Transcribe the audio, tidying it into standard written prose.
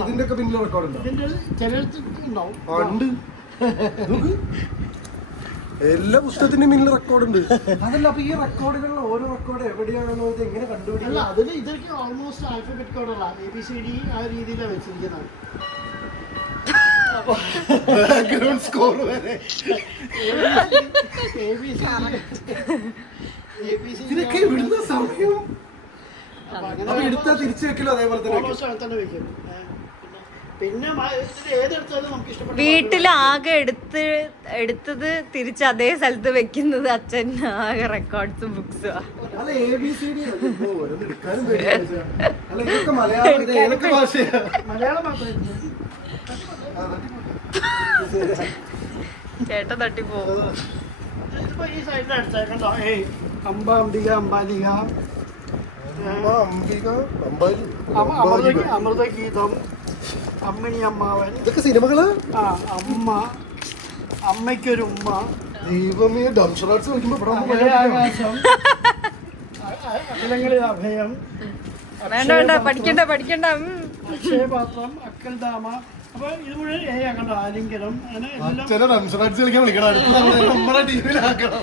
ഇതിന്റെ ഒക്കെ പിന്നിൽ റെക്കോർഡ് ഉണ്ടോ? ഉണ്ട്. എല്ലാ പുസ്തകത്തിന്റെയും പിന്നിൽ റെക്കോർഡ് ഉണ്ട്. അതല്ല, അപ്പൊ ഈ റെക്കോർഡുകളിൽ ഓരോ റെക്കോർഡ് എവിടെയാണോ ഇത് എങ്ങനെ കണ്ടുപിടിക്കുക? അതിൽ ഇതൊക്കെ ഓൾമോസ്റ്റ് ആൽഫബറ്റ് കോഡല്ല, ABCD ആ രീതിയിലാണ് വെച്ചിരിക്കുന്നത്. സ്കോർ വരെ ഇതിനൊക്കെ ഇവിടുന്ന സമയം എടുത്താൽ തിരിച്ചു വെക്കലോ അതേപോലെ തന്നെ വെക്കും. പിന്നെ ഏതെടുത്താലും നമുക്ക് ഇഷ്ടപ്പെട്ട വീട്ടിലാകെ എടുത്തത് തിരിച്ച് അതേ സ്ഥലത്ത് വെക്കുന്നത് അച്ഛൻ ആകെ റെക്കോർഡ്സും ബുക്സും. മലയാളം മാത്രമേ ചേട്ടൻ തട്ടിപ്പോകും. ഇതിപ്പോ ഈ സൈഡിൽ അടിച്ചേക്കണ്ടോ? അംബ, അംബിക, അംബാലിക, അമൃതഗീതം, അമ്മിണി അമ്മാവൻ, ഇതൊക്കെ സിനിമകള്. അമ്മ, അമ്മയ്ക്കൊരു ഉമ്മ, ദൈവമേ, ഡംഷറാട്സ് കളിക്കുമ്പോ ആകാശം, അഖിലങ്ങളിൽ അഭയം, വേണ്ട പഠിക്കണ്ട അക്ഷയപാത്രം, അക്കൽദാമ. അപ്പൊ ഇത് മുഴുവൻ ആക്കണ്ട. ആലിംഗനം, അങ്ങനെ എല്ലാം ഡംഷറാട്സ് കളിക്കാൻ വിളിക്കണം. അടുത്ത നമ്മുടെ ടീമിലാക്കണം.